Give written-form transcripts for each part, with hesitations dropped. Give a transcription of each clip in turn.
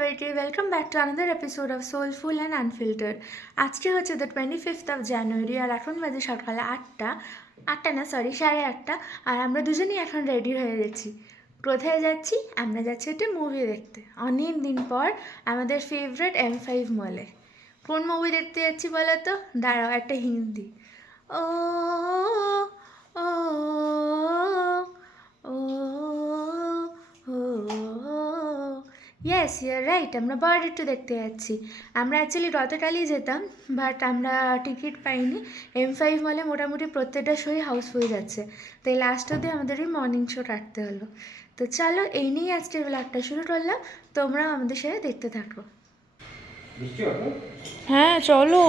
সবাইকে welcome back to another episode of soulful and unfiltered. আজকে হচ্ছে দ্য 25th অফ জানুয়ারি আর এখন বাজে সকালে 8টা না সরি 8:30। আর আমরা দুজনেই এখন রেডি হয়ে গেছি। কোথায় যাচ্ছি? আমরা যাচ্ছি একটা মুভি দেখতে অনেক দিন পর, আমাদের ফেভারিট M5 মলে। কোন মুভি দেখতে যাচ্ছি বলো তো? দাঁড়াও, একটা হিন্দি। ও ও ও ও ইয়েস ইউর রাইট, আমরা বর্ডার টু দেখতে যাচ্ছি। আমরা অ্যাকচুয়ালি গতকালই যেতাম, বাট আমরা টিকিট পাইনি। M5 মলে মোটামুটি প্রত্যেকটা শোই হাউসফুল যাচ্ছে, তাই লাস্ট অবধি আমাদের এই মর্নিং শো কাটতে হলো। তো চলো, এই নিয়েই আজকের ব্লগটা শুরু করলাম, তোমরাও আমাদের সাথে দেখতে থাকো। হ্যাঁ চলো।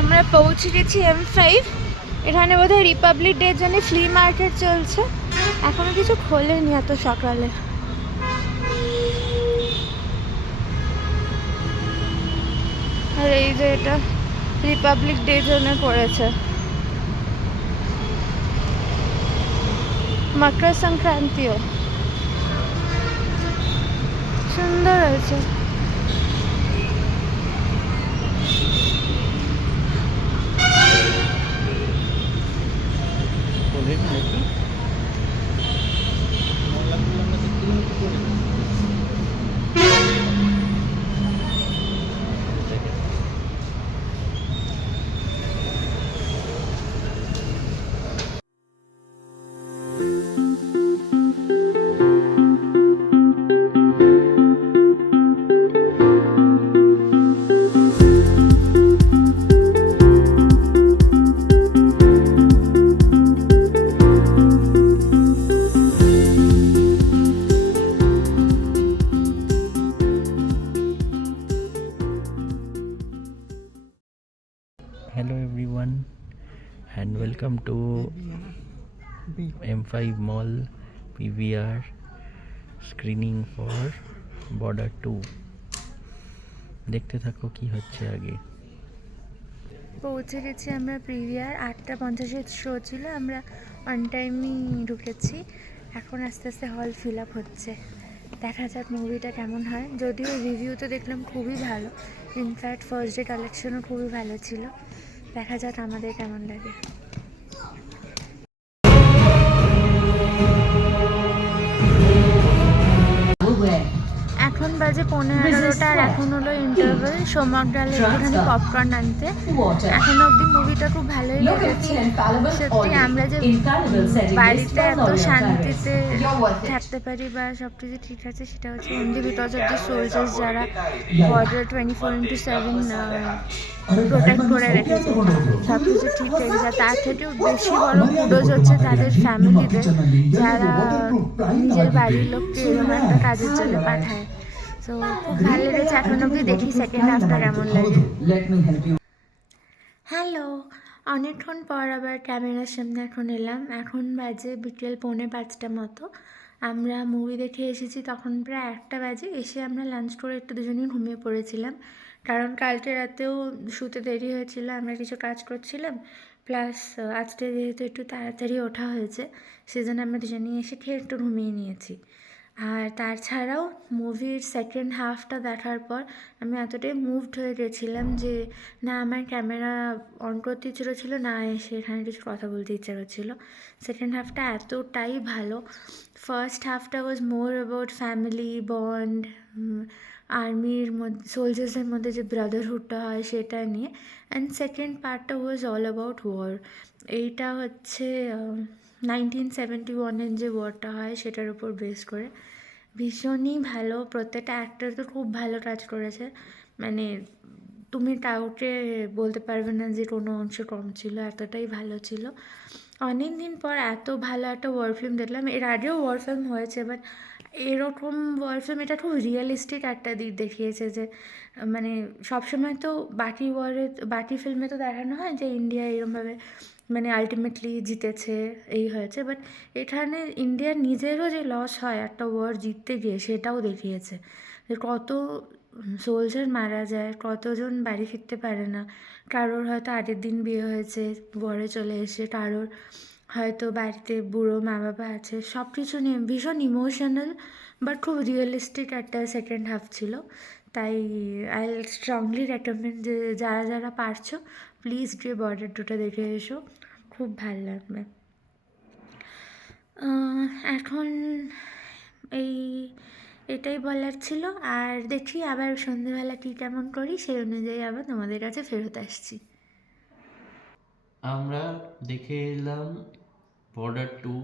আমরা পৌঁছে গেছি M5। এখানে বোধহয় রিপাবলিক ডের জন্য ফ্লি মার্কেট চলছে, এখনো কিছু খোলেনি এত সকালে। আর এই যে এটা রিপাবলিক ডে জন্য করেছে, মকর সংক্রান্তিও সুন্দর হয়েছে। Hello everyone and welcome to M5 Mall PVR screening for Border 2. দেখতে থাকো কি হচ্ছে আগে। পৌঁছে গেছি আমরা প্রিভিয়ার, 8:50 শো ছিল, আমরা অন টাইমই ঢুকেছি। এখন আস্তে আস্তে হল ফিল আপ হচ্ছে, দেখা যাক মুভিটা কেমন হয়। যদিও রিভিউ তো দেখলাম খুবই ভালো, ইনফ্যাক্ট ফার্স্ট ডে কালেকশনও খুবই ভালো ছিল। দেখা যাক আমাদের কেমন লাগে। এখন বাজে 11:30 আর এখন হলো ইন্টারভেল। সোমক ডালে একটুখানি পপকর্ন আনতে। এখনো অবধি মুভিটা খুব ভালোই লেগেছে। সত্যি আমরা যে বাড়িতে এত শান্তিতে থাকতে পারি বা সব কিছু ঠিক আছে, সেটা হচ্ছে only because of the soldiers, যারা বর্ডার 24/7 প্রোটেক্ট করে রেখেছে, সব কিছু ঠিক রেখেছে। তার থেকেও বেশি বড় কুডোজ হচ্ছে তাদের ফ্যামিলিদের, যারা নিজের বাড়ির লোককে এরকম একটা কাজের জন্য পাঠায়। তো খুব ভালো লেগেছে। এখন অবধি দেখি সেকেন্ড হাফটা কেমন লাগে। হ্যালো, অনেকক্ষণ পর আবার ক্যামেরার সামনে এখন এলাম। এখন বাজে বিকেল 4:45 মতো। আমরা মুভি দেখে এসেছি তখন প্রায় 1টা বাজে। এসে আমরা লাঞ্চ করে একটু দুজনেই ঘুমিয়ে পড়েছিলাম, কারণ কালকে রাতেও শুতে দেরি হয়েছিল, আমরা কিছু কাজ করছিলাম। প্লাস আজকে যেহেতু একটু তাড়াতাড়ি ওঠা হয়েছে, সেজন্য আমরা দুজনেই এসে খেয়ে একটু ঘুমিয়ে নিয়েছি। আর তাছাড়াও মুভির সেকেন্ড হাফটা দেখার পর আমি এতটাই মুভড হয়ে গেছিলাম যে না আমার ক্যামেরা অন করতে ইচ্ছে করছিল, না এসে এখানে কিছু কথা বলতে ইচ্ছে করছিল। সেকেন্ড হাফটা এতটাই ভালো। ফার্স্ট হাফটা was more about family bond, আর্মির মধ্যে সোলজার্সের মধ্যে যে ব্রাদারহুডটা হয় সেটা নিয়ে। অ্যান্ড সেকেন্ড পার্টটা ওয়াজ অল অ্যাবাউট ওয়ার। এইটা হচ্ছে 1971-এর যে ওয়ারটা হয় সেটার উপর বেস করে। ভীষণই ভালো, প্রত্যেকটা অ্যাক্টর তো খুব ভালো কাজ করেছে। মানে তুমি কাউকে বলতে পারবে না যে কোনো অংশ কম ছিল, এতটাই ভালো ছিল। অনেক দিন পর এত ভালো একটা ওয়ার ফিল্ম দেখলাম। এর আগেও ওয়ার ফিল্ম হয়েছে, বাট এরকম ওয়ার ফিল্ম এটা খুব রিয়েলিস্টিক একটা দিক দেখিয়েছে। যে মানে সবসময় তো বাকি ফিল্মে তো দেখানো হয় যে ইন্ডিয়া এরকমভাবে মানে আলটিমেটলি জিতেছে, এই হয়েছে, বাট এখানে ইন্ডিয়ার নিজেরও যে লস হয় একটা ওয়ার জিততে গিয়ে, সেটাও দেখিয়েছে। যে কত সোলজার মারা যায়, কতজন বাড়ি ফিরতে পারে না, কারোর হয়তো আগের দিন বিয়ে হয়েছে ওয়ারে চলে এসে, কারোর হয়তো বাড়িতে বুড়ো মা বাবা আছে, সব কিছু নিয়ে ভীষণ ইমোশনাল বাট খুব রিয়েলিস্টিক একটা সেকেন্ড হাফ ছিল। তাই আই স্ট্রংলি রেকমেন্ড যে যারা যারা পারছো প্লিজ গিয়ে বর্ডার 2টা দেখে এসো, খুব ভালো লাগবে। এখন এই এটাই বলার ছিল, আর দেখি আবার সন্ধেবেলা কী কেমন করি সেই অনুযায়ী আবার তোমাদের কাছে ফেরত আসছি। আমরা দেখে এলাম border 2,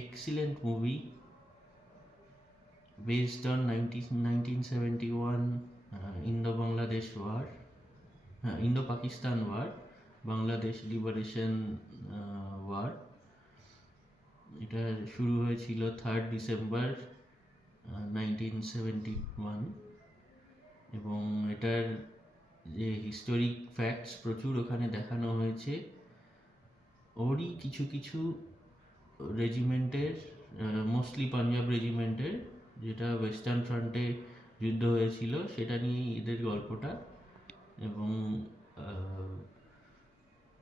excellent movie based on 1971 ইন্দো-বাংলাদেশ war, ইন্দো-পাকিস্তান war, Bangladesh liberation war. এটা শুরু হয়েছিল 3rd ডিসেম্বর 1971 এবং এটার যে হিস্টোরিক ফ্যাক্টস প্রচুর ওখানে দেখানো হয়েছে। ওরই কিছু কিছু রেজিমেন্টের, মোস্টলি পাঞ্জাব রেজিমেন্টের, যেটা ওয়েস্টার্ন ফ্রন্টে যুদ্ধ হয়েছিল সেটা নিয়েই এদের গল্পটা। এবং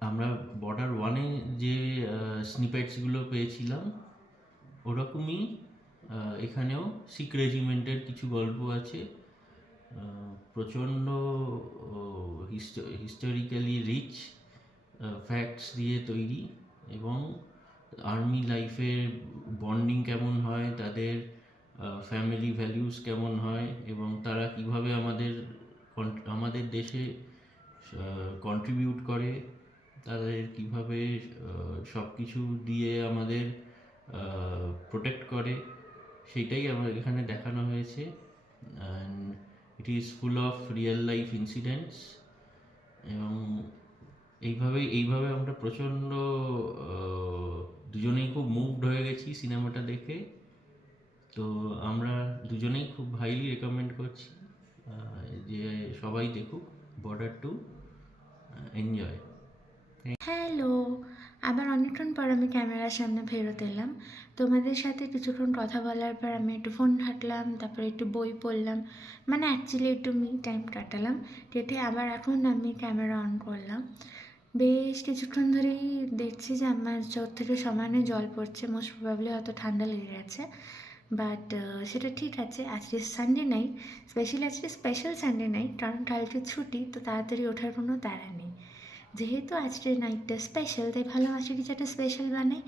আমরা বর্ডার 1-এ যে স্নিপেটসগুলো পেয়েছিলাম ওরকমই এখানেও শিখ রেজিমেন্টের কিছু গল্প আছে। প্রচণ্ড হিস্টোরিক্যালি রিচ ফ্যাক্টস দিয়ে তৈরি, এবং আর্মি লাইফের বন্ডিং কেমন হয়, তাদের ফ্যামিলি ভ্যালিউস কেমন হয়, এবং তারা কিভাবে আমাদের দেশে কন্ট্রিবিউট করে, তাদের কিভাবে সব কিছু দিয়ে আমাদের প্রোটেক্ট করে, সেটাই আমার এখানে দেখানো হয়েছে। And it is full of real life incidents. এবং এইভাবে আমরা প্রচণ্ড দুজনেই খুব মুভড হয়ে গেছি সিনেমাটা দেখে। তো আমরা দুজনেই খুব হাইলি রেকমেন্ড করছি যে সবাই দেখুক বর্ডার 2, এনজয়। হ্যালো, আবার অনেকক্ষণ পর আমি ক্যামেরার সামনে ফেরত এলাম। তোমাদের সাথে কিছুক্ষণ কথা বলার পর আমি একটু ফোন ঘাঁটলাম, তারপরে একটু বই পড়লাম, মানে অ্যাকচুয়ালি একটু মি টাইম কাটালাম। কেটে আবার এখন আমি ক্যামেরা অন করলাম। বেশ কিছুক্ষণ ধরেই দেখছি যে আমার চোখ থেকে সমানে জল পড়ছে, মোস্ট প্রবাবলি হয়তো ঠান্ডা লেগে গেছে। বাট সেটা ঠিক আছে, আজকে সানডে নাইট, আজকে স্পেশাল সানডে নাইট, কারণ কালকে ছুটি, তো তাড়াতাড়ি ওঠার কোনো তাড়া নেই। যেহেতু আজকের নাইটটা স্পেশাল, তাই ভালো আজকে কিছু একটা স্পেশাল বানাই।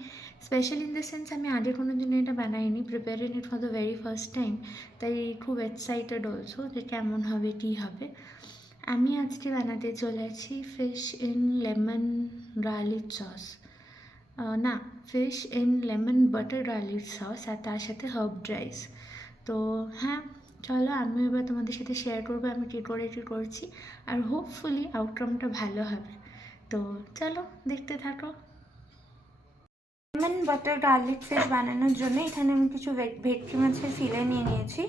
স্পেশাল ইন দ্য সেন্স আমি আগে কোনো দিনও এটা বানাইনি, preparing it for the very first time, তাই খুব এক্সাইটেড অলসো যে কেমন হবে কী হবে। আমি আজকে বানাতে চলেছি fish in lemon garlic sauce, না, fish in lemon butter garlic sauce, আর তার সাথে হার্ব রাইস। তো হ্যাঁ, চলো আমি এবার তোমাদের সাথে শেয়ার করবো আমি কী করে কী করছি, আর হোপফুলি আউটকামটা ভালো হবে। তো চলো দেখতে থাকো। লেমন বাটার গার্লিক ফিশ বানানোর জন্য এখানে আমি কিছু ভেটকি মাছের ফিলে নিয়ে নিয়েছি।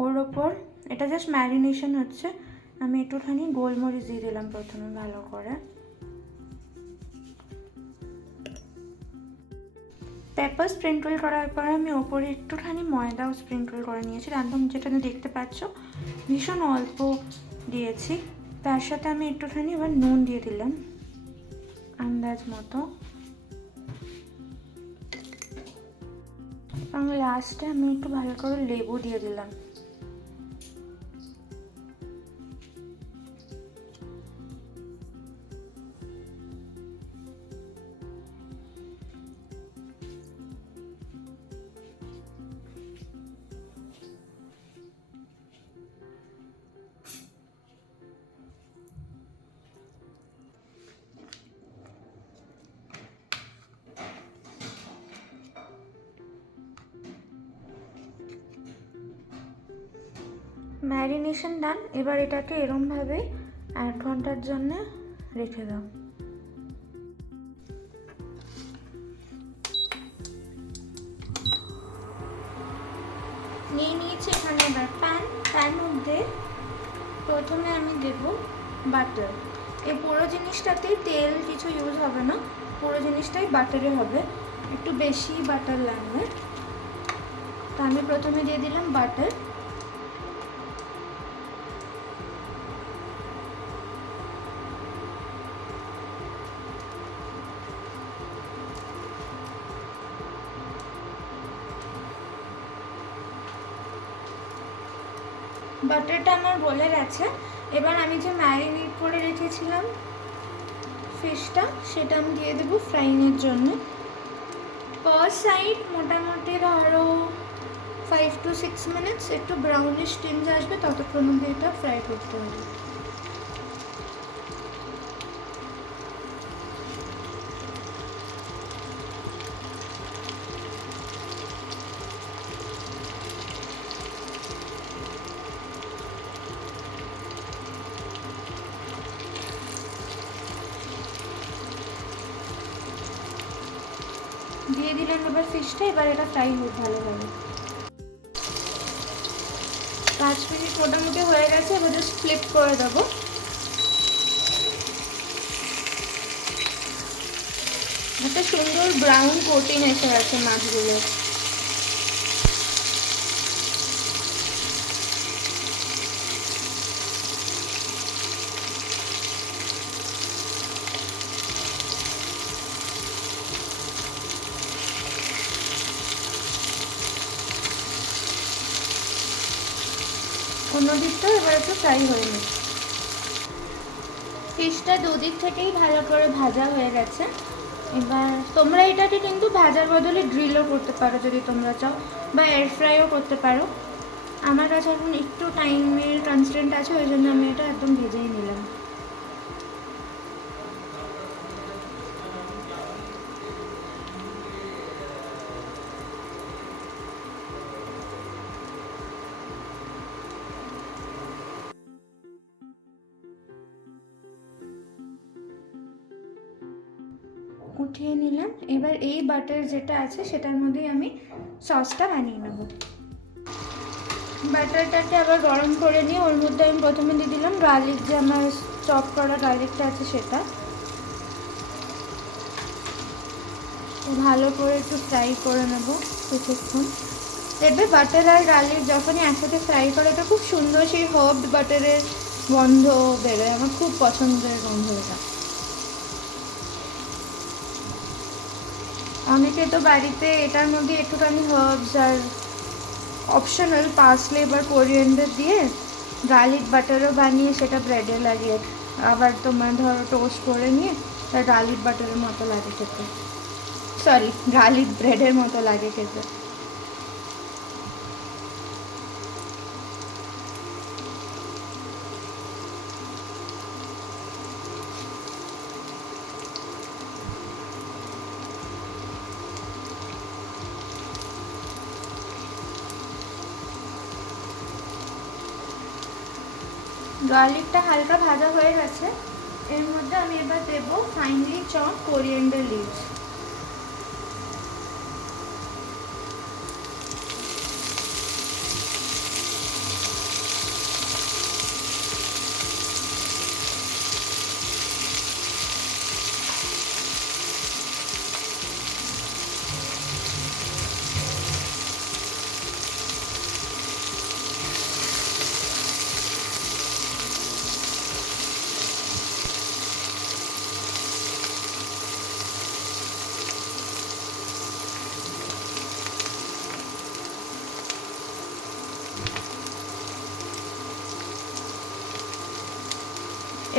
ওর ওপর এটা জাস্ট ম্যারিনেশন হচ্ছে। আমি একটুখানি গোলমরিচ দিয়ে দিলাম প্রথমে ভালো করে, পেপার স্প্রিঙ্কল করার পর আমি ওপরে একটুখানি ময়দাও স্প্রিঙ্কল করে নিয়েছি, একদম যেটা দেখতে পাচ্ছ ভীষণ অল্প দিয়েছি। তার সাথে আমি একটুখানি এবার নুন দিয়ে দিলাম আন্দাজ মতো, এবং লাস্টে আমি একটু ভালো করে লেবু দিয়ে দিলাম। ম্যারিনেশন ডান। এবার এটাকে এরমভাবে 1 ঘন্টার জন্য রেখে দাও। নিয়ে নিয়েছি এখানে এবার প্যান। তার মধ্যে প্রথমে আমি দেব বাটার। এই পুরো জিনিসটাতেই তেল কিছু ইউজ হবে না, পুরো জিনিসটাই বাটারে হবে, একটু বেশি বাটার লাগবে। তো আমি প্রথমে দিয়ে দিলাম বাটার। বাটারটা আমার গলে গেছে। এবার আমি যে ম্যারিনেট করে রেখেছিলাম ফিশটা, সেটা আমি দিয়ে দেবো ফ্রাইংয়ের জন্য। পার সাইড মোটামুটি ধরো 5 to 6 মিনিটস একটু ব্রাউনিশ টিঞ্জ আসবে, ততক্ষণ অব্দি এটা ফ্রাই করতে হবে। দিয়ে দিলাম এবার ফিশটা। এবার এটা ফ্রাই হোক ভালোভাবে। 5 মিনিট মোটামুটি হয়ে গেছে। এবার জাস্ট ফ্লিপ করে দেবো। একটা সুন্দর ব্রাউন কোটিং এসে গেছে মাছগুলো। অন্য দিকটাও এবার একটু ফ্রাই হয়ে নিই। ফিশটা দুদিক থেকেই ভালো করে ভাজা হয়ে গেছে। এবার তোমরা এটাকে কিন্তু ভাজার বদলে গ্রিলও করতে পারো যদি তোমরা চাও, বা এয়ার ফ্রাইও করতে পারো। আমার কাছে এখন একটু টাইমের কনস্ট্যান্ট আছে, ওই জন্য আমি এটা একদম ভেজেই নিলাম। উঠিয়ে নিলাম। এবার এই বাটার যেটা আছে সেটার মধ্যেই আমি সসটা বানিয়ে নেব। বাটারটাকে আবার গরম করে নিয়ে ওর মধ্যে আমি প্রথমে দিয়ে দিলাম গার্লিক, যে আমার চপ করা গার্লিকটা আছে সেটা। ভালো করে একটু ফ্রাই করে নেব কিছুক্ষণ। দেখবে বাটার আর গার্লিক যখনই একসাথে ফ্রাই করে, এটা খুব সুন্দর সেই হার্বড বাটারের গন্ধ বেরোয়। আমার খুব পছন্দের গন্ধ এটা। অনেকে তো বাড়িতে এটার মধ্যে একটুখানি হার্বস আর অপশনাল পার্সলে বা কোরিয়েন্ডার দিয়ে গার্লিক বাটারও বানিয়ে সেটা ব্রেডে লাগিয়ে, আবার তোমার ধরো টোস্ট করে নিয়ে তার গার্লিক বাটারের মতো লাগে খেতে, সরি গার্লিক ব্রেডের মতো লাগে খেতে। গার্লিকটা হালকা ভাজা হয়ে গেছে। এর মধ্যে আমি এবার দেবো ফাইনলি চপ কোরিয়েন্ডার লিভস।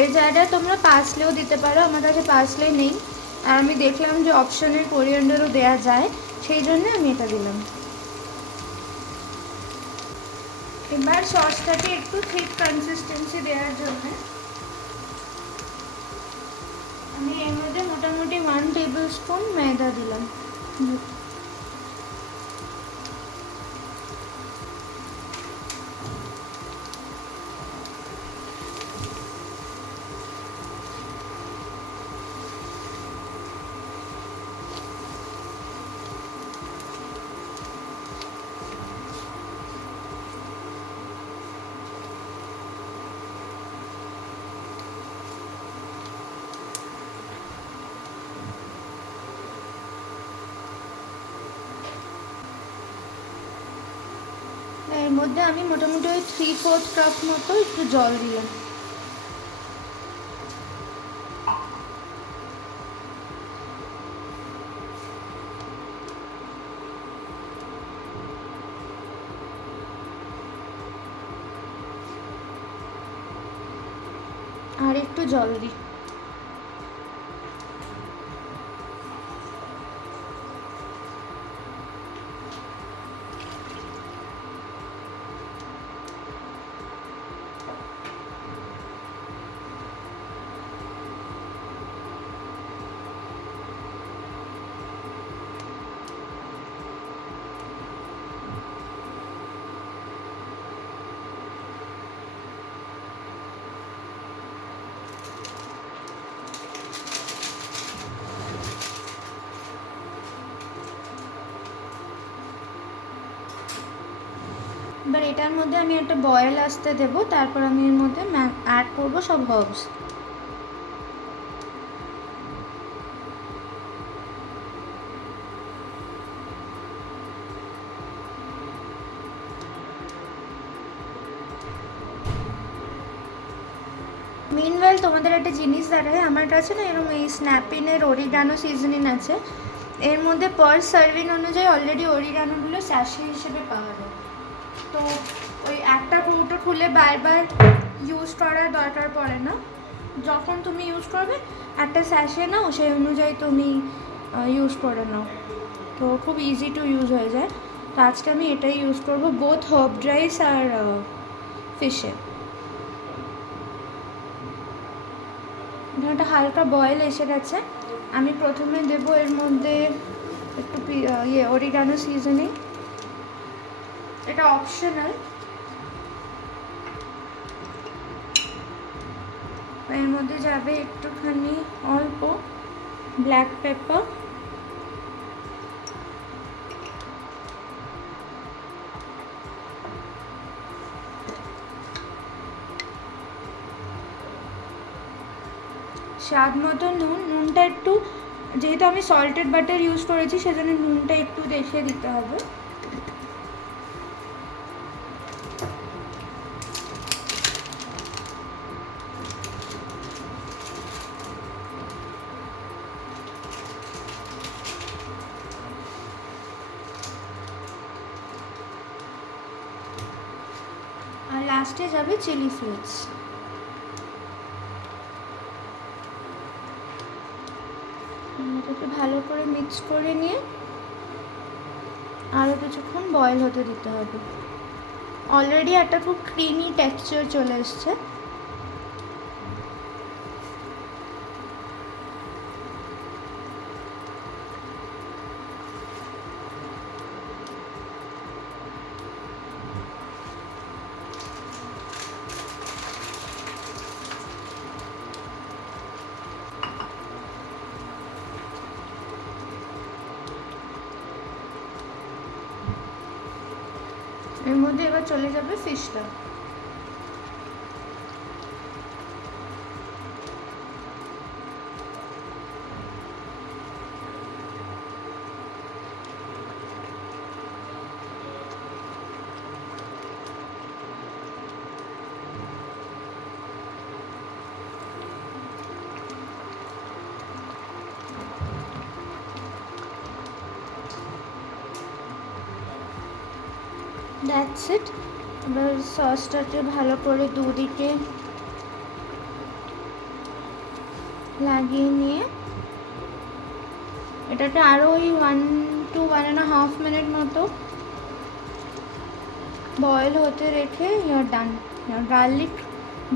এর জায়গায় তোমরা পার্সলেও দিতে পারো, আমার কাছে পার্সলে নেই আর আমি দেখলাম যে অপশনে কোরিয়েন্ডারও দেওয়া যায়, সেই জন্য আমি এটা দিলাম। এবার সসটাকে একটু ঠিক কনসিস্টেন্সি দেওয়ার জন্য আমি এর মধ্যে মোটামুটি 1 টেবিল স্পুন ময়দা দিলাম। এর মধ্যে আমি মোটামুটি ওই 3/4 কাপ মতো একটু জল দিলাম। আর একটু জল দিই। এবার এটার মধ্যে আমি একটা বয়েল আসতে দেবো, তারপর আমি এর মধ্যে অ্যাড করবো সব হার্বস। মিনওয়াইল তোমাদের একটা জিনিস দেখায়, আমার কাছে না এরকম এই স্ন্যাপিনের অরিগানো সিজনিং আছে, এর মধ্যে পার সার্ভিং অনুযায়ী অলরেডি অরিগানোগুলো স্যাশে হিসেবে পাওয়া যায়। তো ওই একটা কৌটো খুলে বারবার ইউজ করার দরকার পড়ে না, যখন তুমি ইউজ করবে একটা স্যাশে নাও, সেই অনুযায়ী তুমি ইউজ করে নাও, তো খুব ইজি টু ইউজ হয়ে যায়। তো আজকে আমি এটাই ইউজ করবো বোথ হার্ব রাইস আর ফিশে। একটা হালকা বয়েল এসে গেছে, আমি প্রথমে দেবো এর মধ্যে একটু অরিগানো সিজনিং, এটা অপশনাল। এর মধ্যে যাবে একটুখানি অল্প ব্ল্যাক পেপার, স্বাদ মতো নুন। নুনটা একটু, যেহেতু আমি সল্টেড বাটার ইউজ করেছি সেজন্য নুনটা একটু দেখে দিতে হবে। আর লাস্টে যাবে চিলি ফ্লেক্স। এটাকে ভালো করে মিক্স করে নিয়ে আরও কিছুক্ষণ বয়েল হতে দিতে হবে। অলরেডি একটা খুব ক্রিমি টেক্সচার চলে এসছে। এর মধ্যে এবার চলে যাবে ফিশটা। That's it. এবার সসটাকে ভালো করে দুদিকে লাগিয়ে নিয়ে এটাকে আরও ওই 1 to 1.5 মিনিট মতো বয়েল হতে রেখে your done. Garlic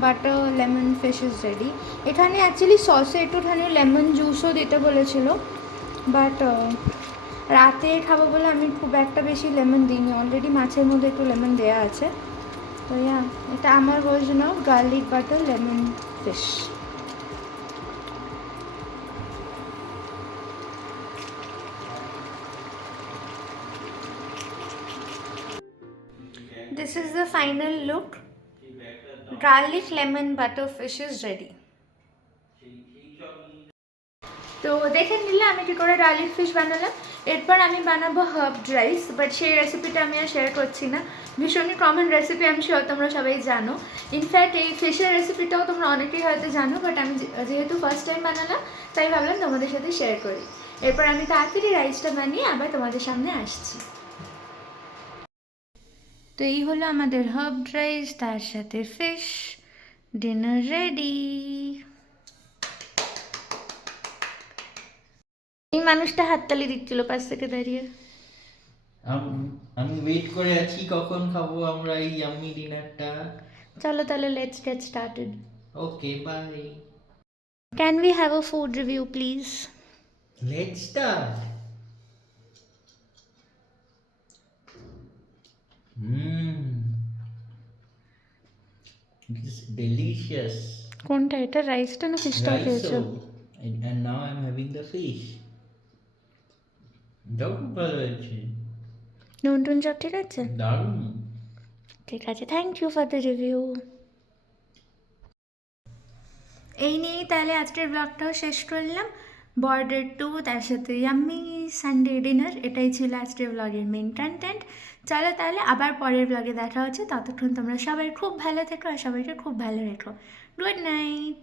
butter lemon fish is ready. এখানে অ্যাকচুয়ালি সসে একটুখানি লেমন জুসও দিতে বলেছিল, বাট রাতে খাবো বলে আমি খুব একটা বেশি লেমন দিইনি, অলরেডি মাছের মধ্যে একটু লেমন দেওয়া আছে। তো এটা আমার version of garlic butter lemon fish. This is the final look. Garlic lemon butter fish is ready. তো দেখে নিলে আমি কী করে গার্লিক ফিশ বানালাম। এরপর আমি বানাবো হার্বড রাইস, বাট সেই রেসিপিটা আমি আর শেয়ার করছি না, ভীষণই কমন রেসিপি, আমি শিওর তোমরা সবাই জানো। ইনফ্যাক্ট এই ফিশের রেসিপিটাও তোমরা অনেকেই হয়তো জানো, বাট আমি যেহেতু ফার্স্ট টাইম বানালাম তাই ভাবলাম তোমাদের সাথে শেয়ার করি। এরপর আমি তাড়াতাড়ি রাইসটা বানিয়ে আবার তোমাদের সামনে আসছি। তো এই হলো আমাদের হার্বড রাইস, তার সাথে ফিশ, ডিনার রেডি। এই মানুষটা হাততালি দিচ্ছিল পাশ থেকে দাঁড়িয়ে। আমি ওয়েট করে আছি কখন খাবো আমরা এই ইয়াম্মি ডিনারটা। চলো তাহলে let's get started. Okay bye. Can we have a food review please? Let's start. It's delicious. কোনটা, এটা রাইসটা না ফিশটাও খেয়েছো? And now I'm having the fish. এটাও খুব ভালো হয়েছে, নুন টুন সব ঠিক আছে? দারুণ। ঠিক আছে, thank you for the review. এই নিয়েই তাহলে আজকের ব্লগটাও শেষ করলাম। বর্ডার 2 তার সাথে ইয়াম্মি সানডে ডিনার, এটাই ছিল আজকের ব্লগের মেন কন্টেন্ট। চলো তাহলে আবার পরের ব্লগে দেখা হচ্ছে, ততক্ষণ তোমরা সবাই খুব ভালো থেকো আর সবাইকে খুব ভালো রেখো। Good night.